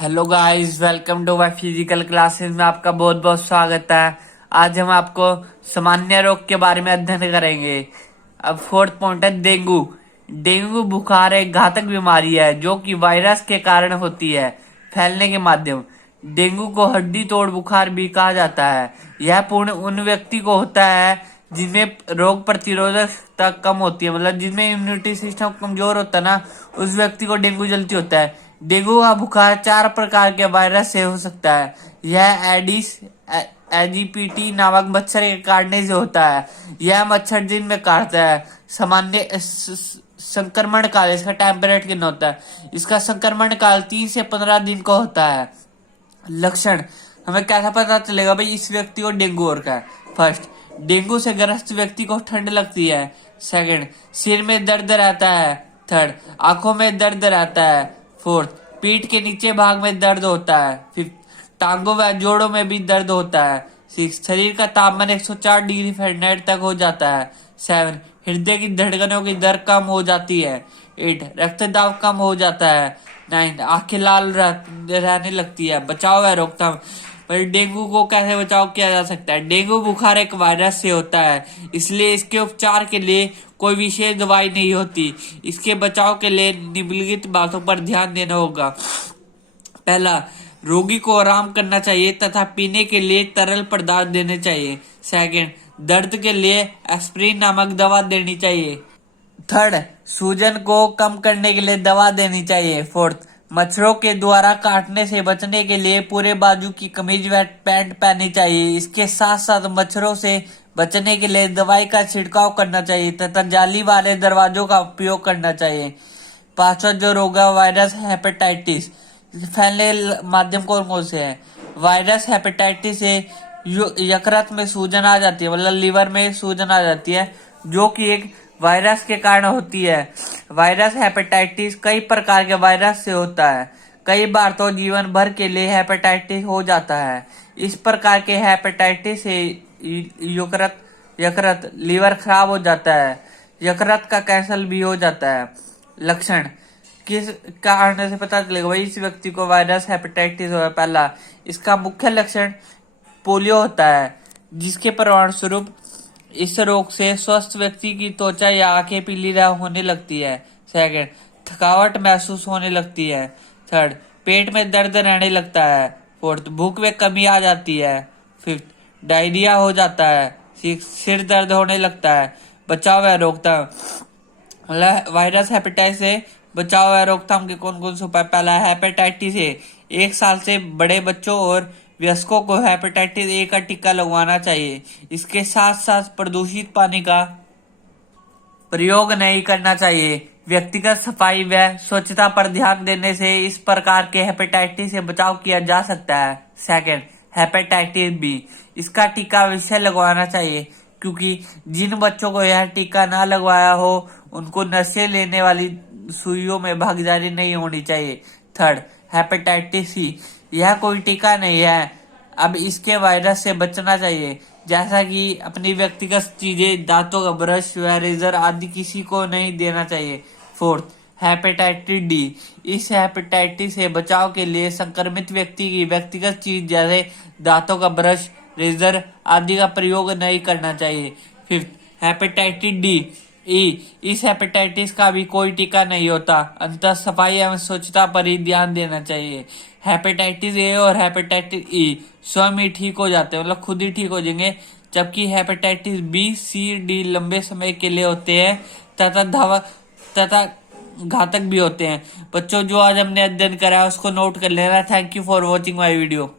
Hello guys, welcome to my physical classes में आपका बहुत बहुत स्वागत है। आज हम आपको सामान्य रोग के बारे में अध्ययन करेंगे। अब फोर्थ पॉइंट है डेंगू। डेंगू बुखार एक घातक बीमारी है जो कि वायरस के कारण होती है फैलने के माध्यम। डेंगू को हड्डी तोड़ बुखार भी कहा जाता है। यह पूर्ण उन व्यक्ति को होता है जिनमें रोग प्रतिरोधकता कम होती है, मतलब जिनमें इम्यूनिटी सिस्टम कमजोर होता है ना, उस व्यक्ति को डेंगू जल्दी होता है। डेंगू का बुखार 4 प्रकार के वायरस से हो सकता है। यह एडिस एजीपीटी नामक मच्छर के काटने से होता है। यह मच्छर दिन में काटता है। सामान्य संक्रमण काल, इसका टाइम पीरियड कितना होता है? इसका संक्रमण काल 3 से 15 दिन का होता है। लक्षण हमें कैसा पता चलेगा भाई इस व्यक्ति को डेंगू हो रखा है? फर्स्ट, डेंगू से ग्रस्त व्यक्ति को ठंड लगती है। सेकंड, सिर में दर्द रहता है। थर्ड, आंखों में दर्द रहता है। फोर्थ, पीठ के नीचे भाग में दर्द होता है। फिफ्थ, टांगों व जोड़ों में भी दर्द होता है। सिक्स, शरीर का तापमान 104 डिग्री फ़ारेनहाइट तक हो जाता है। सेवन, हृदय की धड़कनों की दर कम हो जाती है। एट, रक्तदाब कम हो जाता है। नाइन, आंखें लाल रहने लगती है। बचाव व रोकथाम। पर डेंगू को कैसे बचाव किया जा सकता है? डेंगू बुखार एक वायरस से होता है, इसलिए इसके उपचार के लिए कोई विशेष दवाई नहीं होती। इसके बचाव के लिए निम्नलिखित बातों पर ध्यान देना होगा। पहला, रोगी को आराम करना चाहिए तथा पीने के लिए तरल पदार्थ देने चाहिए। सेकंड, दर्द के लिए एस्प्रिन नामक दवा देनी चाहिए। थर्ड, सूजन को कम करने के लिए दवा देनी चाहिए। फोर्थ, मच्छरों के द्वारा काटने से बचने के लिए पूरे बाजू की कमीज व पैंट पहननी चाहिए। इसके साथ साथ मच्छरों से बचने के लिए दवाई का छिड़काव करना चाहिए तथा जाली वाले दरवाजों का उपयोग करना चाहिए। पांचवा जो रोग है वायरस हेपेटाइटिस। फैलने माध्यम कौन कौन से है? वायरस हेपेटाइटिस से यकृत में सूजन आ जाती है, मतलब लीवर में सूजन आ जाती है, जो कि एक वायरस के कारण होती है। वायरस हेपेटाइटिस कई प्रकार के वायरस से होता है। कई बार तो जीवन भर के लिए हेपेटाइटिस हो जाता है। इस प्रकार के हेपेटाइटिस से यकृत लीवर खराब हो जाता है। यकृत का कैंसर भी हो जाता है। लक्षण किस कारण से पता चलेगा भाई इस व्यक्ति को वायरस हेपेटाइटिस हुआ? पहला, इसका मुख्य लक्षण पोलियो होता है, जिसके परिणाम स्वरूप इस रोग से स्वस्थ व्यक्ति की त्वचा या आंखें पीली होने लगती है। सेकंड, थकावट महसूस होने लगती है। थर्ड, पेट में दर्द रहने लगता है। फोर्थ, भूख में कमी आ जाती है। फिफ्थ, डायरिया हो जाता है। सिक्स, सिर दर्द होने लगता है। बचाव व रोकथाम, मतलब वायरस हेपेटाइटिस से बचाव व रोकथाम के कौन कौन से उपाय? पहला, हेपेटाइटिस ए 1 साल से बड़े बच्चों और वयस्कों को हेपेटाइटिस ए का टीका लगवाना चाहिए। इसके साथ साथ प्रदूषित पानी का प्रयोग नहीं करना चाहिए। व्यक्तिगत सफाई व स्वच्छता पर ध्यान देने से इस प्रकार के हेपेटाइटिस से बचाव किया जा सकता है। सेकंड, हेपेटाइटिस बी, इसका टीका अवश्य लगवाना चाहिए, क्योंकि जिन बच्चों को यह टीका ना लगवाया हो उनको नशे लेने वाली सुइयों में भागीदारी नहीं होनी चाहिए। थर्ड, हेपेटाइटिस सी, यह कोई टीका नहीं है, अब इसके वायरस से बचना चाहिए, जैसा कि अपनी व्यक्तिगत चीजें, दांतों का ब्रश व रेजर आदि किसी को नहीं देना चाहिए। फोर्थ, हेपेटाइटिस डी, इस हेपेटाइटिस से बचाव के लिए संक्रमित व्यक्ति की व्यक्तिगत चीज जैसे दांतों का ब्रश, रेजर आदि का प्रयोग नहीं करना चाहिए। फिफ्थ, हेपेटाइटिस डी ई, इस हेपेटाइटिस का भी कोई टीका नहीं होता, अंततः सफाई एवं स्वच्छता पर ही ध्यान देना चाहिए। हेपेटाइटिस ए और हेपेटाइटिस ई स्वयं ही ठीक हो जाते हैं, मतलब खुद ही ठीक हो जाएंगे, जबकि हेपेटाइटिस बी, सी, डी लंबे समय के लिए होते हैं तथा घातक भी होते हैं। बच्चों, जो आज हमने अध्ययन करा है उसको नोट कर लेना। Thank you for watching my video.